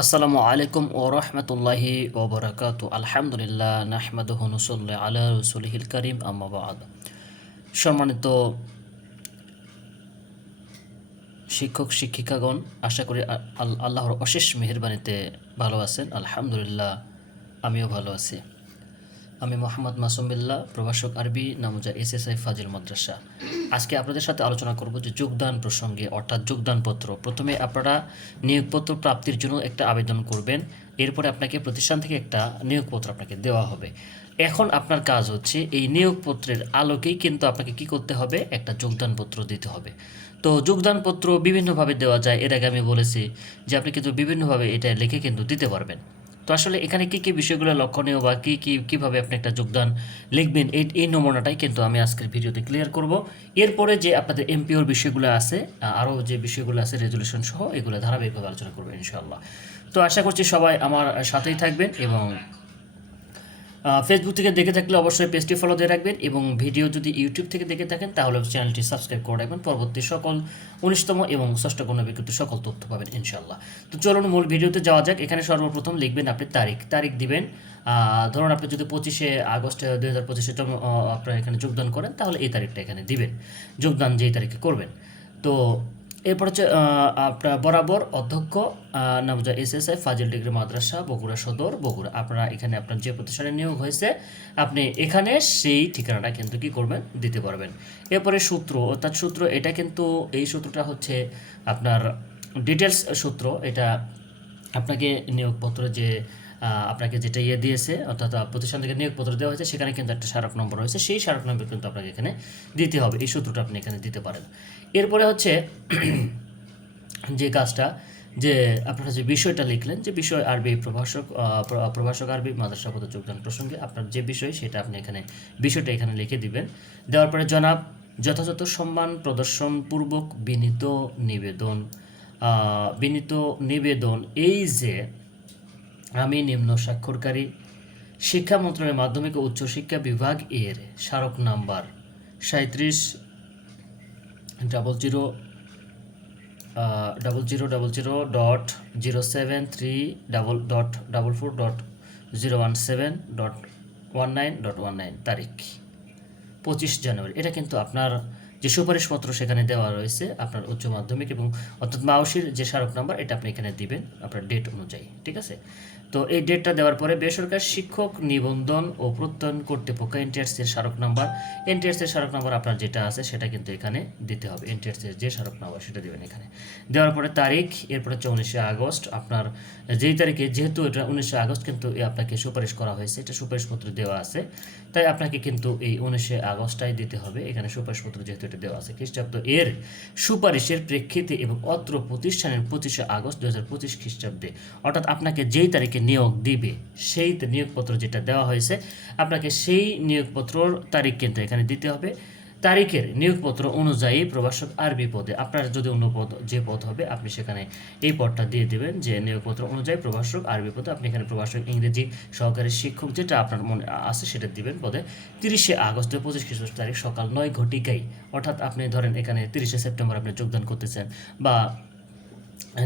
আসসালামু আলাইকুম ও রহমতুল্লাহি ও বরাকাত। আলহামদুলিল্লাহ নাহমদ হনুসল্লা আল্লাহ রসুলহিল করিম আমাবাদ সম্মানিত শিক্ষক, শিক্ষিকাগণ, আশা করি আল্লাহর অশেষ মেহরবানিতে ভালো আছেন। আলহামদুলিল্লাহ, আমিও ভালো আছি। আমি মোহাম্মদ মাসুমিল্লাহ প্রভাষক আরবি Namuja S S I Fazil Madrasa. আজকে আপনাদের সাথে আলোচনা করব যে যোগদান প্রসঙ্গে, অর্থাৎ যোগদানপত্র। প্রথমে আপনারা নিয়োগপত্র প্রাপ্তির জন্য একটা আবেদন করবেন। এরপরে আপনাকে প্রতিষ্ঠান থেকে একটা নিয়োগপত্র আপনাকে দেওয়া হবে। এখন আপনার কাজ হচ্ছে, এই নিয়োগপত্রের আলোকেই কিন্তু আপনাকে কি করতে হবে? একটা যোগদানপত্র দিতে হবে। তো যোগদানপত্র বিভিন্নভাবে দেওয়া যায়। এর আগে আমি বলেছি যে আপনি কিন্তু বিভিন্নভাবে এটা লিখে কিন্তু দিতে পারবেন। তো আসলে এখানে কি কি বিষয়গুলো লক্ষণীয় বা কী কী, কীভাবে আপনি একটা যোগদান লিখবেন, এই এই নমুনাটাই কিন্তু আমি আজকের ভিডিওতে ক্লিয়ার করব। এরপরে যে আপনাদের এমপিওর বিষয়গুলো আছে আরও যে বিষয়গুলো আছে রেজুলেশন সহ এগুলো ধারাবাহিকভাবে আলোচনা করব ইনশাআল্লাহ। তো আশা করছি সবাই আমার সাথেই থাকবেন এবং ফেসবুক থেকে দেখে থাকলে অবশ্যই পেজটি ফলো দিয়ে রাখবেন এবং ভিডিও যদি ইউটিউব থেকে দেখে থাকেন, তাহলে চ্যানেলটি সাবস্ক্রাইব করে রাখবেন। পরবর্তী সকল উনিশতম এবং ষষ্ঠ কোনো বিজ্ঞপ্তি সকল তথ্য পাবেন ইনশাল্লাহ তো চলুন মূল ভিডিওতে যাওয়া যাক। এখানে সর্বপ্রথম লিখবেন আপনি তারিখ। তারিখ দিবেন ধরুন আপনি যদি পঁচিশে আগস্ট দুই হাজার পঁচিশে আপনার এখানে যোগদান করেন, তাহলে এই তারিখটা এখানে দিবেন। যোগদান যেই তারিখে করবেন। তো এরপর হচ্ছে আপনার বরাবর অধ্যক্ষ Namja S S I Fazil degree Madrasa, Bogura Sadar, Bogura. আপনারা এখানে আপনার যে প্রতিষ্ঠানে নিয়োগ হয়েছে, আপনি এখানে সেই ঠিকানাটা কিন্তু কি করবেন? দিতে পারবেন। এরপরে সূত্র, অর্থাৎ সূত্র, এটা কিন্তু, এই সূত্রটা হচ্ছে আপনার ডিটেলস সূত্র, এটা আপনাকে নিয়োগপত্র যে আপনাকে যেটা ইয়ে দিয়েছে, অর্থাৎ প্রতিষ্ঠান থেকে নিয়োগপত্র দেওয়া হয়েছে, সেখানে কিন্তু একটা স্মারক নম্বর রয়েছে, সেই স্মারক নম্বর কিন্তু আপনাকে এখানে দিতে হবে, এই সূত্রটা আপনি এখানে দিতে পারেন। এরপরে হচ্ছে যে কাজটা, যে আপনারা যে বিষয়টা লিখলেন, যে বিষয় আরবি প্রভাষক প্রভাষক আরবি, মাদ্রাসা পদে যোগদান প্রসঙ্গে আপনার যে বিষয়, সেটা আপনি এখানে, বিষয়টা এখানে লিখে দিবেন। দেওয়ার পরে, জনাব, যথাযথ সম্মান প্রদর্শন পূর্বক বিনীত নিবেদন বিনীত নিবেদন, এই যে আমি নিম্ন স্বাক্ষরকারী শিক্ষা মন্ত্রণালয়ের মাধ্যমিক ও উচ্চশিক্ষা বিভাগ এর স্মারক নাম্বার সাঁত্রিশ double zero double zero double zero dot zero seven three double dot, double four dot zero one seven dot one nine dot one nine তারিখ পঁচিশ জানুয়ারি। এটা কিন্তু আপনার যে সুপারিশপত্র সেখানে দেওয়া রয়েছে, আপনার উচ্চ মাধ্যমিক এবং অর্থাৎ মাওসির যে স্মারক নাম্বার, এটা আপনি এখানে দিবেন আপনার ডেট অনুযায়ী, ঠিক আছে? তো এই ডেটটা দেওয়ার পরে বেসরকারি শিক্ষক নিবন্ধন ও প্রত্যয়ন কর্তৃপক্ষ এনটিআরসির স্মারক নাম্বার এনটিআরসির স্মারক নাম্বার আপনার যেটা আছে সেটা কিন্তু এখানে দিতে হবে। এনটিআরসির যে স্মারক নাম্বার সেটা দেবেন এখানে। দেওয়ার পরে তারিখ, এরপর হচ্ছে উনিশে আগস্ট। আপনার যেই তারিখে, যেহেতু এটা উনিশে আগস্ট কিন্তু আপনাকে সুপারিশ করা হয়েছে, এটা সুপারিশপত্র দেওয়া আছে। তাই আপনাকে কিন্তু এই উনিশে আগস্টটাই দিতে হবে। এখানে সুপারিশপত্র যেহেতু এটা দেওয়া আছে, খ্রিস্টাব্দ এর সুপারিশের প্রেক্ষিতে এবং অত্র প্রতিষ্ঠানের পঁচিশে আগস্ট দু হাজার পঁচিশ খ্রিস্টাব্দে, অর্থাৎ আপনাকে যেই তারিখে নিয়োগ দিবে। সেই নিয়োগপত্র যেটা দেওয়া হয়েছে, আপনাকে সেই নিয়োগপত্রর তারিখ কিন্তু এখানে দিতে হবে। তারিখের নিয়োগপত্র অনুযায়ী প্রভাষক আরবি পদে, আপনার যদি অন্য পদ, যে পদ হবে, আপনি সেখানে এই পদটা দিয়ে দেবেন যে নিয়োগপত্র অনুযায়ী প্রভাষক আরবি পদে, আপনি এখানে প্রভাষক ইংরেজি সহকারী শিক্ষক যেটা আপনার মনে আছে সেটা দিবেন পদে। তিরিশে আগস্ট পঁচিশ খ্রিস্ট তারিখ সকাল নয় ঘটিকায়, অর্থাৎ আপনি ধরেন এখানে তিরিশে সেপ্টেম্বর আপনি যোগদান করতেছেন বা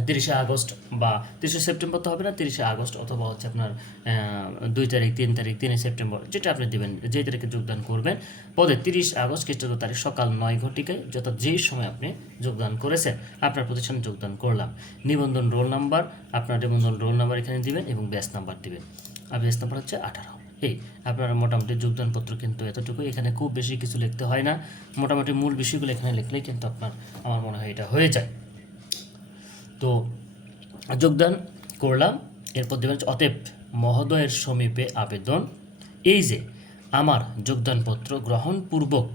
তিরিশে আগস্ট বা তিরিশে সেপ্টেম্বর তো হবে না, তিরিশে আগস্ট অথবা হচ্ছে আপনার দুই তারিখ, তিন তারিখ, তিনে সেপ্টেম্বর, যেটা আপনি দেবেন যেই তারিখে যোগদান করবেন, পদে তিরিশ আগস্ট খ্রিস্টাব্দ তারিখ সকাল নয় ঘটিকায় যত যেই সময় আপনি যোগদান করেছেন, আপনার প্রতিষ্ঠানে যোগদান করলাম। নিবন্ধন রোল নাম্বার আপনার নিবন্ধন রোল নাম্বার এখানে দিবেন এবং ব্যাস নাম্বার দিবেন। আর ব্যাস নাম্বার হচ্ছে আঠারো। এই, আপনার মোটামুটি যোগদানপত্র কিন্তু এতটুকু এখানে খুব বেশি কিছু লিখতে হয় না। মোটামুটি মূল বিষয়গুলো এখানে লিখলেই কিন্তু আপনার, আমার মনে হয় এটা হয়ে যায়। তো যোগদান করলাম। এরপর দেখবেন অতএব মহোদয়ের সমীপে আবেদন। এই যে আমার যোগদানপত্র গ্রহণপূর্বক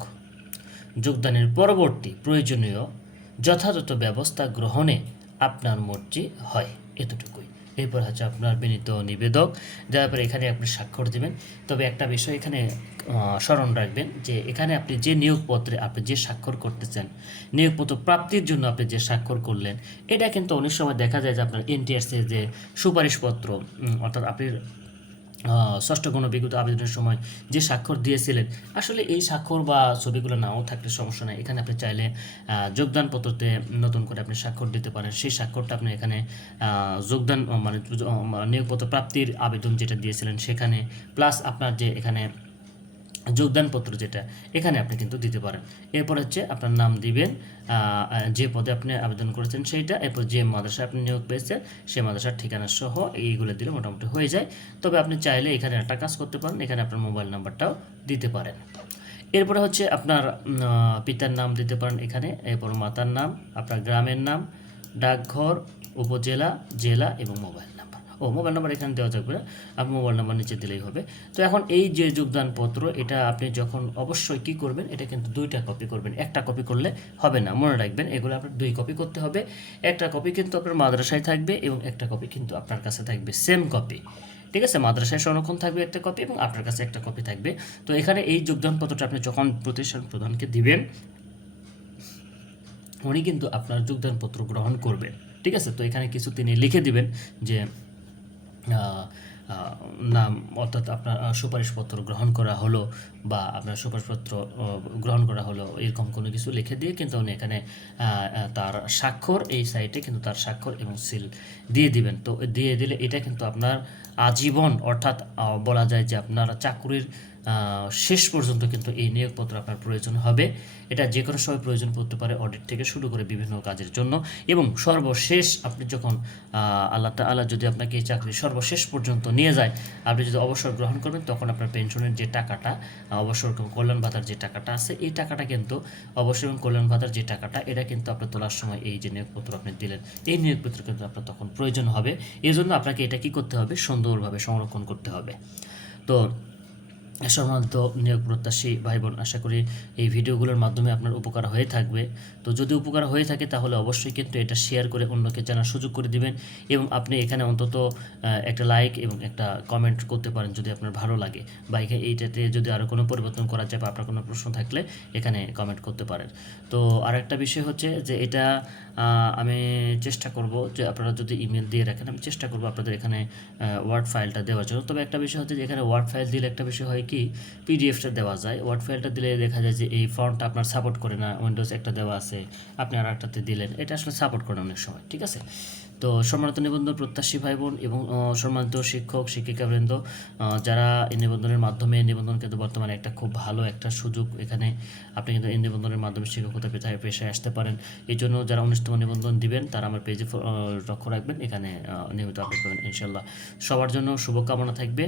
যোগদানের পরবর্তী প্রয়োজনীয় যথাযথ ব্যবস্থা গ্রহণে আপনার মর্জি হয়। এতটুকুই। এরপর হচ্ছে আপনার বিনীত নিবেদক, যার পরে এখানে আপনি স্বাক্ষর দেবেন। তবে একটা বিষয় এখানে স্মরণ রাখবেন যে এখানে আপনি যে নিয়োগপত্রে আপনি যে স্বাক্ষর করতেছেন, নিয়োগপত্র প্রাপ্তির জন্য আপনি যে স্বাক্ষর করলেন, এটা কিন্তু অনেক সময় দেখা যায় যে আপনার এনটিআরসি যে সুপারিশপত্র অর্থাৎ আপনি ষষ্ঠ গণবিজ্ঞতা আবেদনের সময় যে স্বাক্ষর দিয়েছিলেন, আসলে এই স্বাক্ষর বা ছবিগুলো নাও থাকলে সমস্যা নেই। এখানে আপনি চাইলে যোগদানপত্রতে নতুন করে আপনি স্বাক্ষর দিতে পারেন। সেই স্বাক্ষরটা আপনি এখানে যোগদান মানে নিয়োগপত্র প্রাপ্তির আবেদন যেটা দিয়েছিলেন সেখানে প্লাস আপনার যে এখানে যোগদানপত্র যেটা, এখানে আপনি কিন্তু দিতে পারেন। এরপর হচ্ছে আপনার নাম দিবেন যে পদে আপনি আবেদন করেছেন সেইটা, এরপর যে মাদ্রাসায় আপনি নিয়োগ পেয়েছেন সেই মাদ্রাসার ঠিকানা সহ এইগুলো দিলে মোটামুটি হয়ে যায়। তবে আপনি চাইলে এখানে একটা কাজ করতে পারেন, এখানে আপনার মোবাইল নাম্বারটাও দিতে পারেন। এরপরে হচ্ছে আপনার পিতার নাম দিতে পারেন এখানে, এরপর মাতার নাম, আপনার গ্রামের নাম, ডাকঘর, উপজেলা, জেলা এবং মোবাইল নাম্বার। ও মোবাইল নাম্বার এখানে দেওয়া থাকবে না আপনি মোবাইল নাম্বার নিচে দিলেই হবে। তো এখন এই যে যোগদানপত্র, এটা আপনি যখন অবশ্যই কি করবেন, এটা কিন্তু দুইটা কপি করবেন। একটা কপি করলে হবে না, মনে রাখবেন, এগুলো আপনার দুই কপি করতে হবে। একটা কপি কিন্তু আপনার মাদ্রাসায় থাকবে এবং একটা কপি কিন্তু আপনার কাছে থাকবে সেম কপি ঠিক আছে? মাদ্রাসায় সংরক্ষণ থাকবে একটা কপি এবং আপনার কাছে একটা কপি থাকবে। তো এখানে এই যোগদানপত্রটা আপনি যখন প্রতিষ্ঠান প্রধানকে দিবেন, উনি কিন্তু আপনার যোগদানপত্র গ্রহণ করবেন। ঠিক আছে? তো এখানে কিছু তিনি লিখে দিবেন যে নাম অর্থাৎ আপনার সুপারিশপত্র গ্রহণ করা হলো বা আপনার সুপারিশপত্র গ্রহণ করা হলো, এরকম কোনো কিছু লিখে দিয়ে কিন্তু উনি এখানে তার স্বাক্ষর, এই সাইটে কিন্তু তার স্বাক্ষর এবং সিল দিয়ে দিবেন। তো দিয়ে দিলে এটা কিন্তু আপনার আজীবন, অর্থাৎ বলা যায় যে আপনার চাকুরির শেষ পর্যন্ত কিন্তু এই নিয়োগপত্র আপনার প্রয়োজন হবে। এটা যে কোনো সময় প্রয়োজন পড়তে পারে অডিট থেকে শুরু করে বিভিন্ন কাজের জন্য। এবং সর্বশেষ আপনি যখন আল্লাহ তাআলা যদি আপনাকে এই চাকরি সর্বশেষ পর্যন্ত নিয়ে যায়, আপনি যদি অবসর গ্রহণ করবেন, তখন আপনার পেনশনের যে টাকাটা, অবসর কল্যাণ ভাতার যে টাকাটা আছে, এই টাকাটা কিন্তু অবসর এবং কল্যাণ ভাতার যে টাকাটা, এটা কিন্তু আপনার তোলার সময় এই যে নিয়োগপত্র আপনি দিলেন, এই নিয়োগপত্র কিন্তু আপনার তখন প্রয়োজন হবে। এই জন্য আপনাকে এটা কি করতে হবে? সুন্দরভাবে সংরক্ষণ করতে হবে। তো সম্মানিত নিয়োগ প্রত্যাশী ভাই বোন আশা করি এই ভিডিওগুলোর মাধ্যমে আপনার উপকার হয়ে থাকবে। তো যদি উপকার হয়ে থাকে তাহলে অবশ্যই কিন্তু এটা শেয়ার করে অন্যকে জানার সুযোগ করে দিবেন এবং আপনি এখানে অন্তত একটা লাইক এবং একটা কমেন্ট করতে পারেন যদি আপনার ভালো লাগে বা এখানে এইটাতে যদি আরও কোনো পরিবর্তন করা যায় বা আপনার কোনো প্রশ্ন থাকলে এখানে কমেন্ট করতে পারেন। তো আরেকটা বিষয় হচ্ছে যে এটা আমি চেষ্টা করব যে আপনারা যদি ইমেল দিয়ে রাখেন, আমি চেষ্টা করব আপনাদের এখানে ওয়ার্ড ফাইলটা দেওয়ার জন্য। তবে একটা বিষয় হচ্ছে যে এখানে ওয়ার্ড ফাইল দিলে একটা বিষয় হয় কি পিডিএফটা দেওয়া যায়। ওয়ার্ড ফাইলটা দিলে দেখা যায় যে এই ফর্মটা আপনার সাপোর্ট করে না উইন্ডোজ একটা দেওয়া আছে, আপনি আর একটাতে দিলেন। এটা আসলে সাপোর্ট করে অনেক সময়, ঠিক আছে? তো সম্মানিত নিবন্ধন প্রত্যাশী ভাই বোন এবং সম্মানিত শিক্ষক, শিক্ষিকা বৃন্দ যারা এই নিবন্ধনের মাধ্যমে নিবন্ধন কিন্তু বর্তমানে একটা খুব ভালো একটা সুযোগ এখানে আপনি কিন্তু এই নিবন্ধনের মাধ্যমে শিক্ষকতা পেশায় পেশায় আসতে পারেন। এই জন্য যারা উনিশতম নিবন্ধন দিবেন, তারা আমার পেজে লক্ষ্য রাখবেন। এখানে নিয়মিত আপডেট পাবেন ইনশাল্লাহ সবার জন্য শুভকামনা থাকবে।